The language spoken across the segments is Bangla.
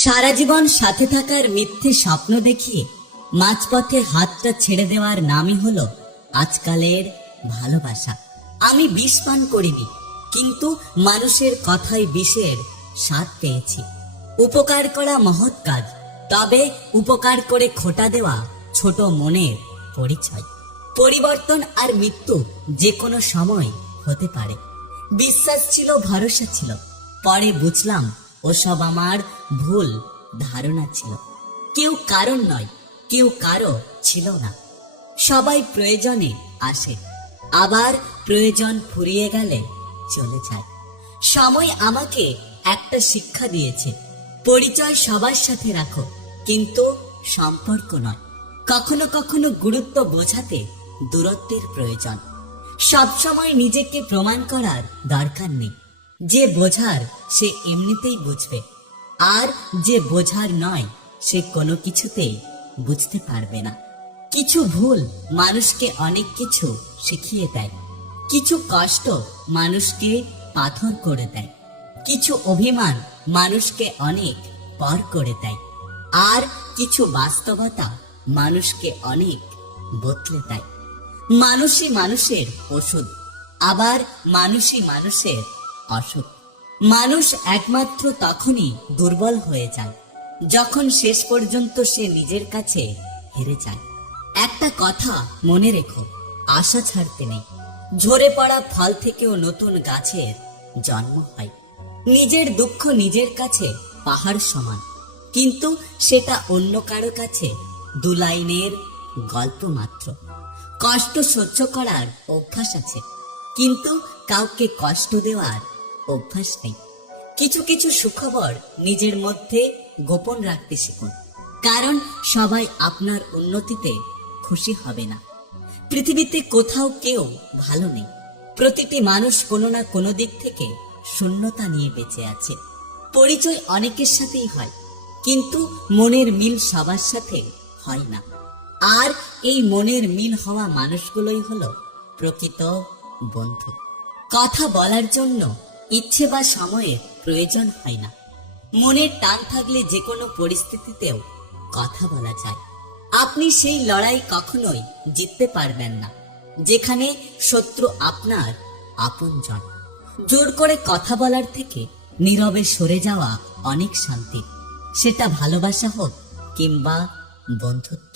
সারা জীবন সাথে থাকার মিথ্যে স্বপ্ন দেখিয়ে মাঝপথে হাতটা ছেড়ে দেওয়ার নামই হলো আজকালের ভালোবাসা। আমি বিষ পান করিনি, কিন্তু মানুষের কথায় বিষের স্বাদ পেয়েছি। উপকার করা মহৎ কাজ, তবে উপকার করে খোটা দেওয়া ছোট মনের পরিচয়। পরিবর্তন আর মৃত্যু যে কোনো সময় হতে পারে। বিশ্বাস ছিল, ভরসা ছিল। পরে বুঝলাম ওসব আমার ভুল ধারণা ছিল। কেউ কারণ নয়, কেউ কারও ছিল না। সবাই প্রয়োজনে আসে, আবার প্রয়োজন ফুরিয়ে গেলে চলে যায়। সময় আমাকে একটা শিক্ষা দিয়েছে, পরিচয় সবার সাথে রাখো, কিন্তু সম্পর্ক নয়। কখনো কখনো গুরুত্ব বোঝাতে দূরত্বের প্রয়োজন। সবসময় নিজেকে প্রমাণ করার দরকার নেই। যে বোঝার সে এমনিতেই বুঝবে। আর যে বোঝার নয়, সে কোনো কিছুতেই বুঝতে পারবে না। কিছু ভুল মানুষকে অনেক কিছু শিখিয়ে দেয়। কিছু কষ্ট মানুষকে পাথর করে দেয়। কিছু অভিমান মানুষকে অনেক পর করে দেয়। আর কিছু বাস্তবতা মানুষকে অনেক বদলে দেয়। মানুষই মানুষের ওষুধ, আবার মানুষই মানুষের অসুখ মানুষ একমাত্র তখনই দুর্বল হয়ে যায়, যখন শেষ পর্যন্ত সে নিজের কাছে হেরে যায়। একটা কথা মনে রেখো, আশা ছাড়তে নেই। ঝরে পড়া ফল থেকেও নতুন গাছের জন্ম হয়। নিজের দুঃখ নিজের কাছে পাহাড় সমান, কিন্তু সেটা অন্য কারও কাছে দু লাইনের গল্প মাত্র। কষ্ট সহ্য করার অভ্যাস আছে, কিন্তু কাউকে কষ্ট দেওয়ার অভ্যাস নেই। কিছু কিছু সুখবর নিজের মধ্যে গোপন রাখতে শিখুন। কারণ সবাই আপনার উন্নতিতে খুশি হবে না। পৃথিবীতে কোথাও কেউ ভালো নেই। প্রতিটি মানুষ কোনো না কোনো দিক থেকে শূন্যতা নিয়ে বেঁচে আছে। পরিচয় অনেকের সাথেই হয়, কিন্তু মনের মিল সবার সাথে হয় না। আর এই মনের মিল হওয়া মানুষগুলোই হলো প্রকৃত বন্ধু। কথা বলার জন্য ইচ্ছে বা সময়ের প্রয়োজন হয় না। মনের টান থাকলে যে কোনো পরিস্থিতিতেও কথা বলা যায়। আপনি সেই লড়াই কখনোই জিততে পারবেন না, যেখানে শত্রু আপনার আপনজন জোর করে কথা বলার থেকে নীরবে সরে যাওয়া অনেক শান্তি। সেটা ভালোবাসা হোক কিংবা বন্ধুত্ব।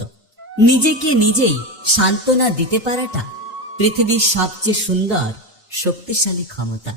নিজেকে নিজেই সান্ত্বনা দিতে পারাটা পৃথিবীর সবচেয়ে সুন্দর, শক্তিশালী ক্ষমতা।